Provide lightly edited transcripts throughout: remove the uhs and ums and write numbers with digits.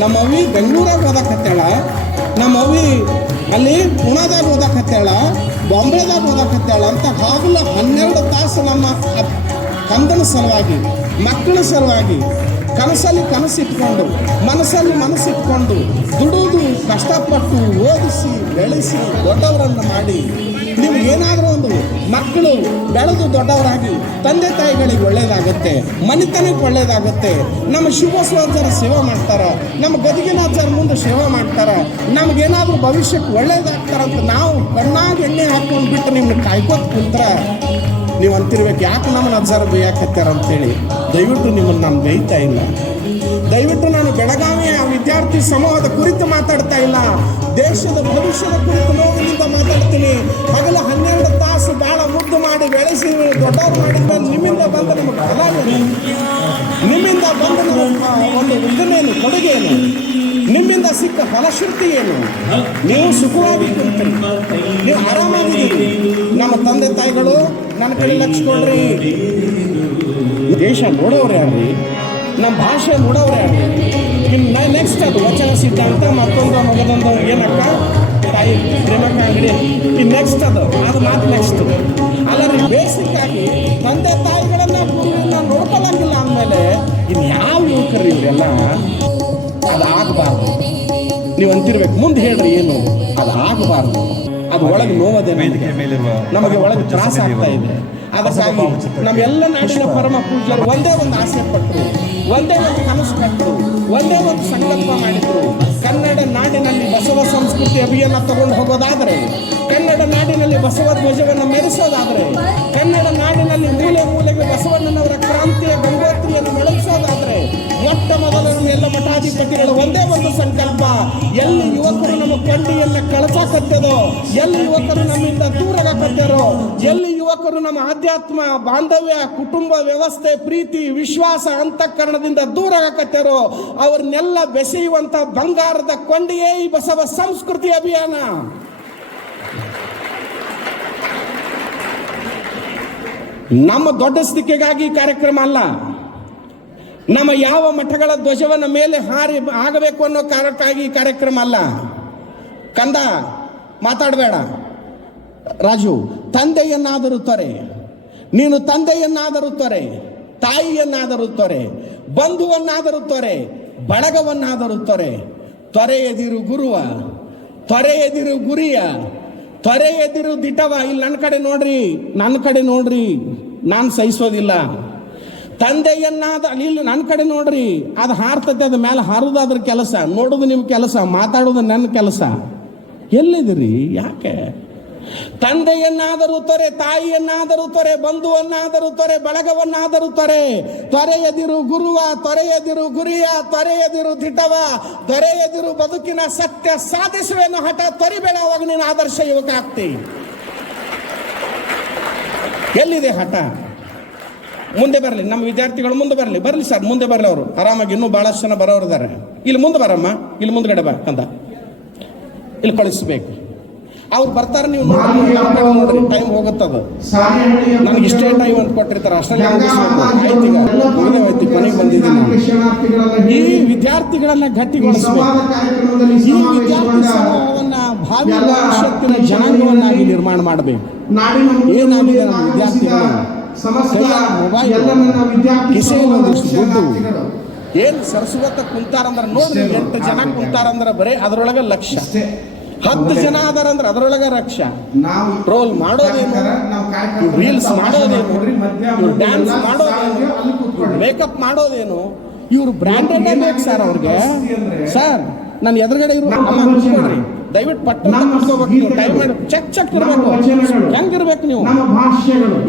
ನಮ್ಮ ಅವ್ವಿ ಬೆಂಗಳೂರಾಗ ಓದಾಕತ್ತೇಳ, ನಮ್ಮ ಅವ್ವಿ ಅಲ್ಲಿ ಪುಣಾದಾಗ ಓದಾಕತ್ತೇಳ, ಬಾಂಬೆದಾಗ ಓದಾಕತ್ತೇಳ ಅಂತ ಹಗಲು 12 ತಾಸು ನಮ್ಮ ಕಂದನ ಸಲುವಾಗಿ, ಮಕ್ಕಳ ಸಲುವಾಗಿ ಕನಸಲ್ಲಿ ಕನಸಿಟ್ಕೊಂಡು ಮನಸ್ಸಲ್ಲಿ ಮನಸ್ಸಿಟ್ಕೊಂಡು ದುಡಿದು ಕಷ್ಟಪಟ್ಟು ಓದಿಸಿ ಬೆಳೆಸಿ ದೊಡ್ಡವರನ್ನು ಮಾಡಿ ನಿಮಗೇನಾದರೂ ಒಂದು ಮಕ್ಕಳು ಬೆಳೆದು ದೊಡ್ಡವರಾಗಿ ತಂದೆ ತಾಯಿಗಳಿಗೆ ಒಳ್ಳೇದಾಗುತ್ತೆ, ಮನೆತನಕ್ಕೆ ಒಳ್ಳೇದಾಗುತ್ತೆ. ನಮ್ಮ ಶಿವಬಸವಜ್ಜರ ಸೇವೆ ಮಾಡ್ತಾರೆ, ನಮ್ಮ ಗದಗಿನಾಚಾರ ಮುಂದೆ ಸೇವೆ ಮಾಡ್ತಾರೆ, ನಮಗೇನಾದರೂ ಭವಿಷ್ಯಕ್ಕೆ ಒಳ್ಳೇದಾಗ್ತಾರಂತ ನಾವು ಕಣ್ಣಾಗಿ ಎಣ್ಣೆ ಹಾಕ್ಕೊಂಡು ಬಿಟ್ಟು ನಿಮ್ಮನ್ನ ಕಾಯ್ಕೋತ ಕುಂತ್ರೆ ನೀವು ಅಂತಿರ್ಬೇಕು, ಯಾಕೆ ನಮ್ಮನ್ನ ಅಜ್ಜಾರ ಬೇಯಾಕತ್ತಾರ ಅಂತೇಳಿ. ದಯವಿಟ್ಟು ನಿಮ್ಮನ್ನು ನಾನು ಬೇಯ್ತಾ ಇಲ್ಲ. ದಯವಿಟ್ಟು ನಾನು ಬೆಳಗಾವಿಯ ವಿದ್ಯಾರ್ಥಿ ಸಮೂಹದ ಕುರಿತು ಮಾತಾಡ್ತಾ ಇಲ್ಲ, ದೇಶದ ಭವಿಷ್ಯದ ಕುರಿತು ನೋವಿನಿಂದ ಮಾತಾಡ್ತೀನಿ. ಹಗಲು 12 ತಾಸು ಭಾಳ ಮುದ್ದು ಮಾಡಿ ಬೆಳೆಸಿ ದೊಡ್ಡವ್ರು ಮಾಡಿದ್ಮೇಲೆ ನಿಮ್ಮಿಂದ ಬಂದ ನಿಮಗೆ ಫಲ ಏನು? ನಿಮ್ಮಿಂದ ಬಂದ ಒಂದು ಉದ್ದನೇನು ಕೊಡುಗೆಯನ್ನು? ನಿಮ್ಮಿಂದ ಸಿಕ್ಕ ಫಲಶ್ರುತಿ ಏನು? ನೀವು ಸುಖವಾಗಿ ಕುಂತೀರಿ, ನೀವು ಆರಾಮಾಗಿದ್ದೀರಿ. ನಮ್ಮ ತಂದೆ ತಾಯಿಗಳು ನನ್ನ ಕಡೆ ಲಕ್ಷಕೊಳ್ರಿ. ದೇಶ ನೋಡೋರು ಯಾರ್ರಿ? ನಮ್ಮ ಭಾಷೆ ನೋಡೋರು ಯಾರ್ರಿ? ಇನ್ನು ನೆಕ್ಸ್ಟ್ ಅದು ವಚನ ಸಿದ್ಧಾಂತ ಮತ್ತೊಂದು ಮಗದೊಂದು ಏನಕ್ಕ ತಾಯಿ ಪ್ರೇಮಕ್ಕ ಅಂಗಡಿ ಈ ನೆಕ್ಸ್ಟ್ ಅದು ಮಾತು ನೆಕ್ಸ್ಟ್ ಅಲ್ಲ. ಬೇಸಿಕ್ ಆಗಿ ತಂದೆ ತಾಯಿಗಳನ್ನ ಗುರುವನ್ನ ನೋಡ್ಕೊಳ್ಳಂಗಿಲ್ಲ ಅಂದಮೇಲೆ ಇನ್ನು ಯಾವ ಯುವಕರು ಇವರೆಲ್ಲ ಅದು ಆಗಬಾರ್ದು. ನೀವು ಅಂತಿರ್ಬೇಕು, ಮುಂದೆ ಹೇಳ್ರಿ ಏನು ಅದು ಆಗಬಾರ್ದು. ಅದು ಒಳಗೆ ನೋವದೆ, ನಮಗೆ ಒಳಗೆ ತ್ರಾಸ ಆಗ್ತಾ ಇದೆ. ಅದಕ್ಕಾಗಿ ನಮ್ಮೆಲ್ಲ ನಾಡಿನ ಪರಮ ಪೂಜ್ಯರು ಒಂದೇ ಒಂದು ಆಸೆ ಪಟ್ಟರು, ಒಂದೇ ಒಂದು ಕನಸು ಕಟ್ಟರು, ಒಂದೇ ಒಂದು ಸಂಕಲ್ಪ ಮಾಡಿದ್ರು. ಕನ್ನಡ ನಾಡಿನಲ್ಲಿ ಬಸವ ಸಂಸ್ಕೃತಿ ಅಭಿಯಾನ ತಗೊಂಡು ಹೋಗೋದಾದರೆ, ಕನ್ನಡ ನಾಡಿನಲ್ಲಿ ಬಸವ ಧ್ವಜವನ್ನು ಮೆರೆಸೋದಾದರೆ, ಕನ್ನಡ ನಾಡಿನಲ್ಲಿ ಮೂಲೆ ಮೂಲೆಗೆ ಬಸವಣ್ಣನವರ ಕ್ರಾಂತಿಯ ಗಂಗೋತ್ರಿಯನ್ನು ಬೆಳೆಸೋದಾದರೆ, ಮೊಟ್ಟ ಮೊದಲು ಎಲ್ಲ ಮಠಾಧಿಪತಿಗಳು ಒಂದೇ ಒಂದು ಸಂಕಲ್ಪ, ಎಲ್ಲಿ ಯುವಕರು ನಮ್ಮ ಕೊಂಡಿಯನ್ನು ಕಳಚಾಕತ್ತದೋ, ಎಲ್ಲಿ ಯುವಕರು ನಮ್ಮಿಂದ ದೂರಾಗಕತ್ತಾರೋ, ಎಲ್ಲಿ ಯುವಕರು ನಮ್ಮ ಆಧ್ಯಾತ್ಮ ಬಾಂಧವ್ಯ ಕುಟುಂಬ ವ್ಯವಸ್ಥೆ ಪ್ರೀತಿ ವಿಶ್ವಾಸ ಅಂತಃಕರಣದಿಂದ ದೂರಾಗಕತ್ತಾರೋ ಅವ್ರನ್ನೆಲ್ಲ ಬೆಸೆಯುವಂತ ಬಂಗಾರದ ಕೊಂಡಿಯೇ ಈ ಬಸವ ಸಂಸ್ಕೃತಿ ಅಭಿಯಾನ. ನಮ್ಮ ದೊಡ್ಡ ಸ್ಥಿತಿಗಾಗಿ ಕಾರ್ಯಕ್ರಮ ಅಲ್ಲ, ನಮ್ಮ ಯಾವ ಮಠಗಳ ಧ್ವಜವನ್ನ ಮೇಲೆ ಹಾರಿ ಆಗಬೇಕು ಅನ್ನೋ ಕಾರಣಕ್ಕಾಗಿ ಕಾರ್ಯಕ್ರಮ ಅಲ್ಲ. ಕಂದ ಮಾತಾಡಬೇಡ ರಾಜು, ತಂದೆಯನ್ನಾದರೂ ತೊರೆ, ನೀನು ತಂದೆಯನ್ನಾದರೂ ತೊರೆ, ತಾಯಿಯನ್ನಾದರೂ ತೊರೆ, ಬಂಧುವನ್ನಾದರೂ ತೊರೆ, ಬಳಗವನ್ನಾದರೂ ತೊರೆ. ತೊರೆಯದಿರು ಗುರುವ, ತೊರೆಯದಿರು ಗುರಿಯ, ತೊರೆಯದಿರು ದಿಟವ. ಇಲ್ಲಿ ನನ್ನ ಕಡೆ ನೋಡ್ರಿ, ನನ್ನ ಕಡೆ ನೋಡ್ರಿ, ನಾನು ಸಹಿಸೋದಿಲ್ಲ. ತಂದೆಯನ್ನಾದ ಇಲ್ಲಿ ನನ್ನ ಕಡೆ ನೋಡ್ರಿ, ಅದು ಹಾರ್ತದೆ, ಅದ ಮೇಲೆ ಹಾರುದಾದ್ರ ಕೆಲಸ, ನೋಡೋದು ನಿಮ್ಮ ಕೆಲಸ, ಮಾತಾಡೋದು ನನ್ನ ಕೆಲಸ. ಎಲ್ಲಿದಿರಿ? ಯಾಕೆ? ತಂದೆಯನ್ನಾದರೂ ತೊರೆ, ತಾಯಿಯನ್ನಾದರೂ ತೊರೆ, ಬಂಧುವನ್ನಾದರೂ ತೊರೆ, ಬಳಗವನ್ನಾದರೂ ತೊರೆ. ತೊರೆಯದಿರು ಗುರುವ, ತೊರೆಯದಿರು ಗುರಿಯ, ತೊರೆಯದಿರು ದಿಟವ, ತೊರೆಯದಿರು ಬದುಕಿನ ಸತ್ಯ ಸಾಧಿಸುವೆನು ಹಠ ತೊರಿಬೇಡ, ಅವಾಗ ನೀನು ಆದರ್ಶ ಯುವಕ ಆಗ್ತಿ. ಎಲ್ಲಿದೆ ಹಠ? ಮುಂದೆ ಬರಲಿ, ನಮ್ಮ ವಿದ್ಯಾರ್ಥಿಗಳು ಮುಂದೆ ಬರಲಿ ಸರ್, ಮುಂದೆ ಬರಲಿ. ಅವರು ಆರಾಮಾಗಿ ಇನ್ನೂ ಬಹಳಷ್ಟು ಜನ ಬರೋರು ಇದ್ದಾರೆ. ಇಲ್ಲಿ ಮುಂದೆ ಬರಮ್ಮ, ಇಲ್ಲಿ ಮುಂದ್ಗಡೆ ಬಾ ಕಂದ, ಇಲ್ಲಿ ಕಳಿಸ್ಬೇಕು. ಅವ್ರು ಬರ್ತಾರೆ, ನೀವು ನೋಡ್ರಿ, ಟೈಮ್ ಹೋಗುತ್ತದ. ನನಗೆ ಇಷ್ಟೇ ಟೈಮ್ ಅಂತ ಕೊಟ್ಟಿರ್ತಾರೆ, ಅಷ್ಟರಲ್ಲಿ ಕೊನೆಗೆ ಬಂದಿದ್ದೀನಿ. ಈ ವಿದ್ಯಾರ್ಥಿಗಳನ್ನ ಗಟ್ಟಿಗೊಳಿಸಬೇಕು, ಈ ವಿದ್ಯಾರ್ಥಿ ಸಮೂಹವನ್ನ ಭಾವಿ ಭವಿಷ್ಯತ್ತಿನ ಜನಾಂಗವನ್ನಾಗಿ ನಿರ್ಮಾಣ ಮಾಡಬೇಕು. ಏನಾಗಿದೆ ನಮ್ಮ ವಿದ್ಯಾರ್ಥಿಗಳು ಮೊಬೈಲ್ ಕಿಸೆಯಲ್ಲಿ ಒಂದಿಷ್ಟು ದುಡ್ಡು ಏನು ಸರಸ್ವತ ಕುಂತಾರಂದ್ರೆ ನೋಡ್ರಿ, 8 ಜನ ಕುಂತಾರಂದ್ರೆ ಬರೀ ಅದರೊಳಗೆ ಲಕ್ಷ, 10 ಜನ ಅದಾರಂದ್ರೆ ಅದರೊಳಗೆ ಲಕ್ಷ. ಟ್ರೋಲ್ ಮಾಡೋದೇನು, ರೀಲ್ಸ್ ಮಾಡೋದೇನು, ಡ್ಯಾನ್ಸ್ ಮಾಡೋದೇನು, ಮೇಕಪ್ ಮಾಡೋದೇನು, ಇವ್ರು ಬ್ರ್ಯಾಂಡೆಡ್ ಬೇಕು ಸರ್ ಅವ್ರಿಗೆ. ಸರ್ ನಾನು ಎದುರುಗಡೆ ಇರೋ ಅಮ್ಮ ದಯವಿಟ್ಟು ಪಟ್ಟ ಟೈಮ್ ಮಾಡಿ ಚೆಕ್ ಇರಬೇಕು. ಹೆಂಗಿರ್ಬೇಕು ನೀವು?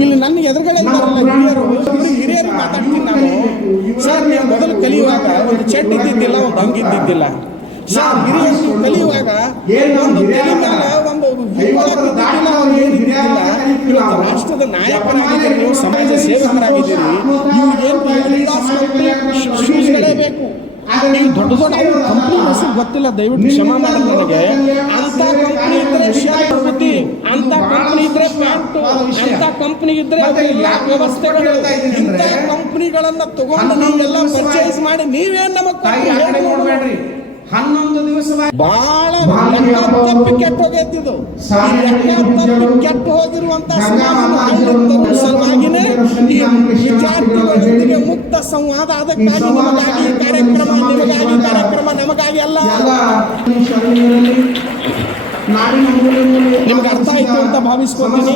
ಇಲ್ಲಿ ನನ್ನ ಎದುರುಗಡೆ ಹಿರಿಯರು ಮಾತಾಡ್ತೀನಿ ನಾನು. ಸರ್ ನೀವು ಮೊದಲು ಕಲಿಯುವಾಗ ಒಂದು ಚೆಟ್ ಇದ್ದಿದ್ದಿಲ್ಲ, ಒಂದು ಹಂಗಿದ್ದಿದ್ದಿಲ್ಲ. ಸರ್ ಹಿರಿಯರು ಕಲಿಯುವಾಗ ಒಂದು ಇವತ್ತು ರಾಷ್ಟ್ರದ ನಾಯಕರಾಗಿದ್ದೀರಿ, ನೀವು ಸಮಾಜ ಸೇವಕರಾಗಿದ್ದೀರಿ. ಇವ್ರಿಗೇನು ಬೇಕು? ನೀವು ದೊಡ್ಡ ದೊಡ್ಡ ಕಂಪ್ನಿ ಹೆಸರು ಗೊತ್ತಿಲ್ಲ, ದಯವಿಟ್ಟು ಕ್ಷಮಾ ಮಾಡಿ ನನಗೆ. ಅಂತ ಕಂಪ್ನಿ ಇದ್ರೆ ಶಾರ್ಟ್, ಅಂತ ಕಂಪ್ನಿ ಇದ್ರೆ ಪ್ಯಾಂಟ್, ಅಂತ ಕಂಪ್ನಿ ಇದ್ರೆ ವ್ಯವಸ್ಥೆಗಳು, ಇಂಥ ಕಂಪ್ನಿಗಳನ್ನ ತಗೊಂಡು ನೀವೆಲ್ಲ ಪರ್ಚೇಸ್ ಮಾಡಿ ನೀವೇನ್ ನಮಗೆ ಬಹಳ ತಪ್ಪಿ ಕೆಟ್ಟ ಹೋಗೈತಿದು. ಕೆಟ್ಟ ಹೋಗಿರುವಂತ ಸಲುವಾಗಿನೇ ಈ ವಿದ್ಯಾರ್ಥಿಗಳೊಂದಿಗೆ ಮುಕ್ತ ಸಂವಾದ. ಅದಕ್ಕಾಗಿ ನಿಮಗಾಗಿ ಕಾರ್ಯಕ್ರಮ ನಮಗಾಗಿ ಅಲ್ಲ. ನಿಮ್ಗೆ ಅರ್ಥ ಆಯ್ತು ಅಂತ ಭಾವಿಸ್ಕೊತೀನಿ.